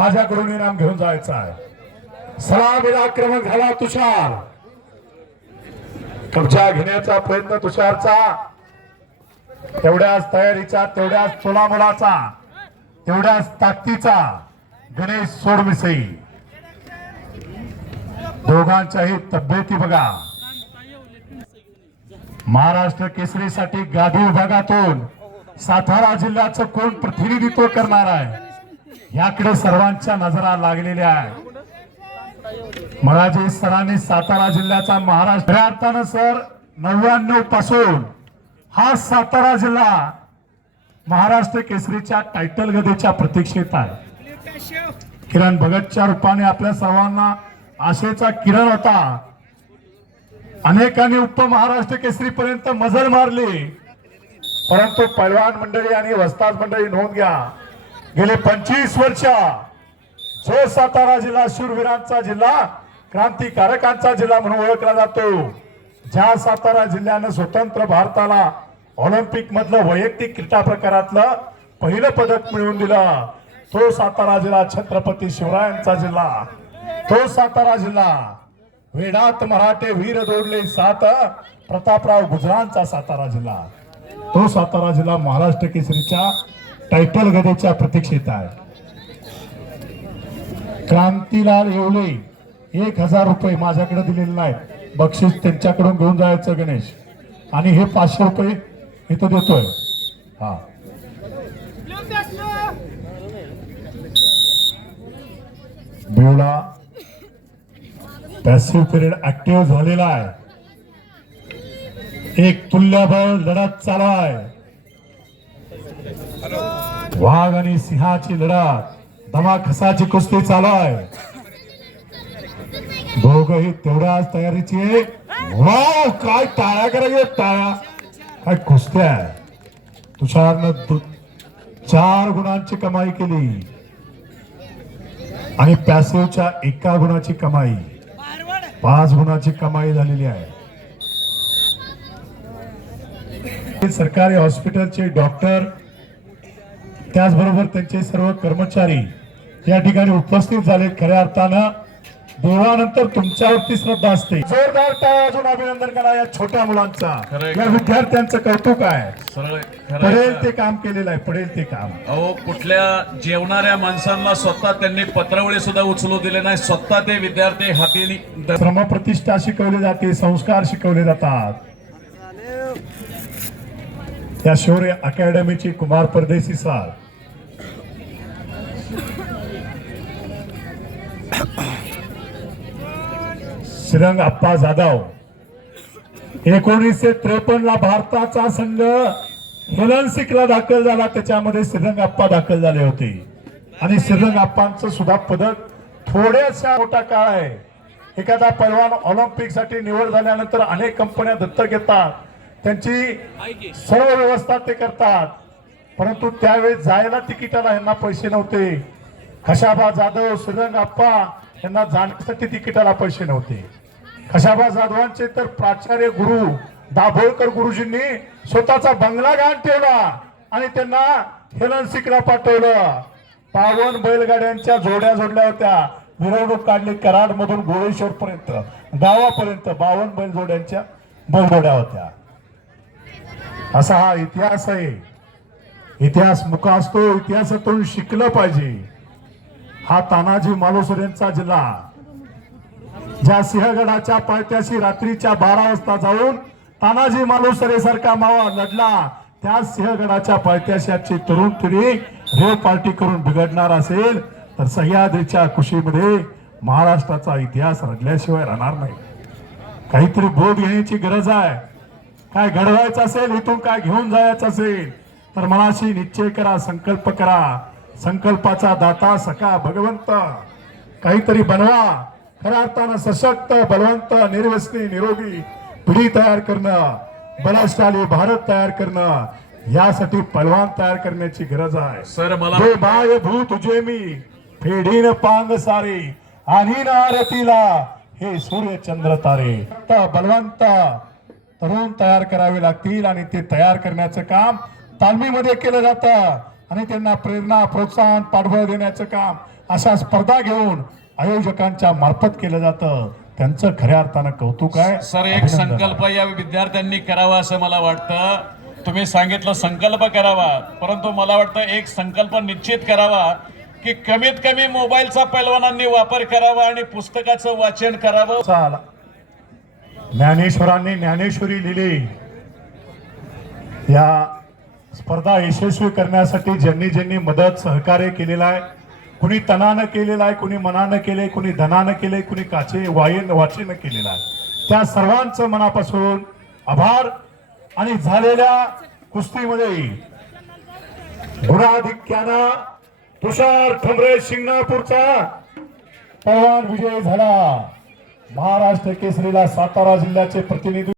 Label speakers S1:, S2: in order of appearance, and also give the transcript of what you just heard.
S1: माझ्याकडून इनाम घेऊन जायचा आहे. सलामीला आक्रमण झाला तुषार. कब्जा घेण्याचा प्रयत्न तुषारचा. तेवढ्याच तयारीचा तेवढ्याच तोलामोलाचा तेवढ्याच ताकदीचा गणेश सोडमिसई दोघांच्याही तब्येती बघा. महाराष्ट्र केसरीसाठी गादी विभागातून सातारा जिल्ह्याचं कोण प्रतिनिधित्व करणार आहे? याकडे सर्वांच्या नजरा लागलेल्या आहे मराठी सरांनी सातारा जिल्ह्याचा महाराष्ट्र अर्थानं सर नव्याण्णवपासून हा सातारा जिल्हा महाराष्ट्र केसरीच्या टायटल गदेच्या प्रतीक्षेत आहे. किरण भगतच्या रूपाने आपल्या सर्वांना आशेचा किरण होता. अनेकांनी उपमहाराष्ट्र केसरी पर्यंत मजल मारली. परंतु पैलवान मंडळी आणि वस्ताद मंडळी नोंद घ्या. गेले पंचवीस वर्ष. जो सातारा जिल्हा शूरवीरांचा जिल्हा क्रांतिकारकांचा जिल्हा म्हणून ओळखला जातो. ज्या सातारा जिल्ह्यानं स्वतंत्र भारताला ऑलिम्पिक मधलं वैयक्तिक क्रीडा प्रकारातलं पहिलं पदक मिळवून दिलं तो सातारा जिल्हा छत्रपती शिवरायांचा जिल्हा. तो सातारा जिल्हा वेडात मराठे वीर दोडले सात प्रतापराव गुजरांचा सातारा जिल्हा. तो सातारा जिल्हा महाराष्ट्र केसरीच्या टायटल गदेच्या प्रतीक्षेत आहे. क्रांतीलाल येवले एक हजार रुपये माझ्याकडे दिलेले नाहीत. बक्षीस त्यांच्याकडून घेऊन जायचं गणेश. आणि हे पाचशे रुपये इथं देतोय. हा. बिवडा पॅसिव्ह पिरियड ऍक्टिव्ह झालेला आहे. एक तुल्यबळ लढत चालू आहे. वाघ आणि सिंहाची लढत दमाखसाची कुस्ती चालू आहे दोघही तेवढ्याच तयारीची वाव काय टाळ्या करायचे टाळ्या. काय कुस्त्या तुषारनं चार गुणांची कमाई केली. आणि पॅसिवच्या एका गुणाची कमाई. पाच गुणाची कमाई झालेली आहे. सरकारी हॉस्पिटलचे डॉक्टर त्याचबरोबर त्यांचे सर्व कर्मचारी या ठिकाणी उपस्थित झाले खऱ्या अर्थानं. देवानंतर तुमच्यावरती श्रद्धा असते. जोरदार वाजवून अभिनंदन करा या छोट्या मुलांचा. या विद्यार्थ्यांचं कौतुक आहे. पडेल. ते काम केलेलं आहे पडेल ते काम.
S2: अहो कुठल्या जेवणाऱ्या माणसांना स्वतः त्यांनी पत्रावळी सुद्धा उचलू दिले नाही. स्वतः ते विद्यार्थी हातीने द-
S1: श्रमप्रतिष्ठा शिकवली जाते संस्कार शिकवले जातात. या शौर्य अकॅडमीची कुमार परदेशी सर. श्रीरंग अप्पा जाधव. एकोणीसशे त्रेपन्न ला भारताचा संघ हेलनसिकला दाखल झाला. त्याच्यामध्ये श्रीरंग अप्पा दाखल झाले होते. आणि श्रीरंग अप्पांचं सुद्धा पदक थोड्याशा मोठा काळ आहे. एखादा पैलवान ऑलिम्पिकसाठी निवड झाल्यानंतर अनेक कंपन्या दत्तक घेतात. त्यांची सर्व व्यवस्था ते करतात. परंतु त्यावेळेस जायला तिकिटाला यांना पैसे नव्हते. खशाबा जाधव श्रीरंग अप्पा यांना जाण्यासाठी तिकिटाला पैसे नव्हते. कशाबा जाधवांचे तर प्राचार्य गुरु दाभोळकर गुरुजींनी स्वतःचा बंगला घाण ठेवला आणि त्यांना हेलन सिकला पाठवलं. पावन बैलगाड्यांच्या जोड्या जोडल्या होत्या. मिरवणूक काढली कराड मधून गोळेश्वर पर्यंत गावापर्यंत बावन बैलजोड्यांच्या बैलजोड्या होत्या. असा हा इतिहास आहे. इतिहास मुका असतो इतिहासातून शिकलं पाहिजे. हा तानाजी मालुसर जिल्हा. ज्या सिंहगडाच्या पायथ्याशी रात्रीच्या बारा वाजता जाऊन तानाजी मालुसरे सारखा मावा लढला त्या सिंहगडाच्या पायथ्याशी तरुण पिढी रेव पार्टी करून बिघडणार असेल तर सह्याद्रीच्या कुशीमध्ये महाराष्ट्राचा इतिहास रडल्याशिवाय राहणार नाही. काहीतरी बोध घेण्याची गरज आहे. काय घडवायचं असेल इथून काय घेऊन जायचं असेल तर मनाशी निश्चय करा संकल्प करा. संकल्पाचा दाता सखा भगवंत. काहीतरी बनवा. खऱ्या अर्थानं सशक्त बलवंत निर्व्यसनी निरोगी पिढी तयार करणं बलशाली भारत तयार करणं यासाठी पलवान तयार करण्याची गरज आहे.
S2: सर मला
S1: बाय भू तुझे मी फेडीन पांग सारे आणि आरतीला हे सूर्य चंद्र तारे. त बलवंत तरुण तयार करावे लागतील आणि ते तयार करण्याचं काम तालमीमध्ये केलं जातं. आणि त्यांना प्रेरणा प्रोत्साहन पाठबळ देण्याचं काम अशा स्पर्धा घेऊन आयोजकांच्या मार्फत केलं जातं. त्यांचं खऱ्या अर्थानं कौतुक आहे.
S2: सर एक. संकल्प या विद्यार्थ्यांनी करावा असं मला वाटतं. तुम्ही सांगितलं संकल्प करावा. परंतु मला वाटतं एक संकल्प निश्चित करावा की कमीत कमी मोबाईलचा पैलवानांनी वापर करावा आणि पुस्तकाचं वाचन करावं.
S1: ज्ञानेश्वरांनी ज्ञानेश्वरी लिहिली. या स्पर्धा यशस्वी करण्यासाठी ज्यांनी ज्यांनी मदत सहकार्य केलेलं आहे कुणी तणानं केलेलं आहे कुणी मनानं केले कुणी धनानं केले कुणी काचे वायन वाचेनं केलेलं आहे. त्या सर्वांचं मनापासून आभार आणि झालेल्या कुस्तीमध्ये गुणाधिक्यानं तुषार ठमरे शिंगणापूरचा पहिलवान विजय झाला. महाराष्ट्र केसरीला सातारा जिल्ह्याचे प्रतिनिधी